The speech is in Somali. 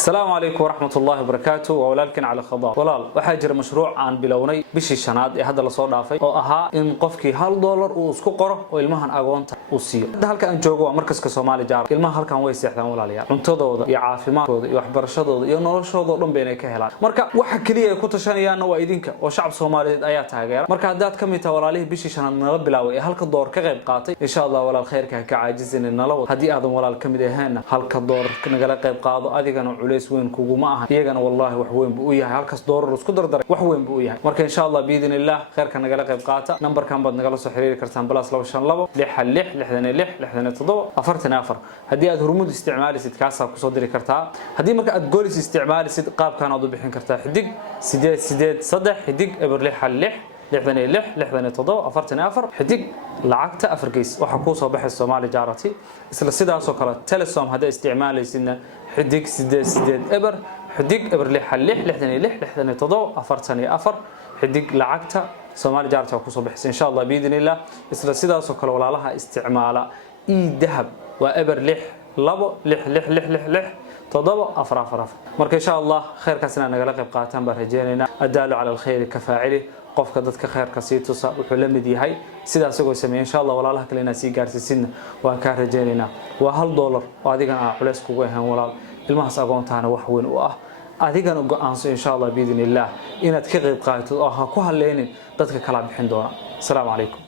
السلام عليكم ورحمة الله وبركاته وولالكن على خضار walaal waxaa jira mashruuc aan bilownay bishii shanaad ee hadda la soo dhaafay oo ahaa in qofkii $1 uu isku qoro oo ilmahan agoonta uu siiyo halka aan joogo waa markaska Soomaali jaar ilmaha halkan way seexdaan walaalayaal cuntadooda iyo caafimaadkooda iyo waxbarashadooda iyo noloshooda dhan bay ka helaan marka waxa kaliya ay ku tashanayaan waa idinka oo shacab Soomaaliyeed ayaa taageera marka haddaad ka mid tahay walaalihii bishii shanaad nala bilaaway ee halka door ka qayb qaatay insha Allah walaal khayrka ka caajiseen nala wad hadii aadan walaal ka mid ahayn halka door nagala qayb qaado adigana culays weyn kuguma aha iyagana wallahi wax weyn buu u yahay halkaas doorar isku dardaray wax weyn buu u yahay marka insha Allah biidin illah khayrka nagala qayb qaata numberkan baad nagala soo xiriiri kartaan +252 666 hadii aad hormuud isticmaalisid kaasa ku soo diri kartaa hadii marka aad goolis isticmaalisid qaabkan aad u bixin kartaa xidig 883 xidig eberlix 6 xidig lacagta afarkiis waxa ku soo baxay Soomaali jaarati isla sidaas oo kale Telesom hada isticmaalaysidna xidig 88 eber xidig eberlix 6 xidig lacagta Soomaali jaarati ku soo baxay insha Allah biidin illah isla sidaas oo kale walaalaha isticmaala dahab waa eberlix 6 marka insha Allah khayrkaasna nagala qayb qaataan baan rajeynayna adaalu ala alkhayr ka faacili qofka dadka khayrka si tusa wuxuu la mid yahay sidaas oo sameeyay insha Allah walaalaha kale inaa si gaarsiisin waan ka rajeynaynaa waa $1 oo adigana culays kugu ahaan walaal ilmahaas agoontaana wax weyn u ah adigana go'aanso insha Allah biidin illah inaad ka qayb qaadato oo ha ku haleynin dadka kala bixin doona assalamu alaykum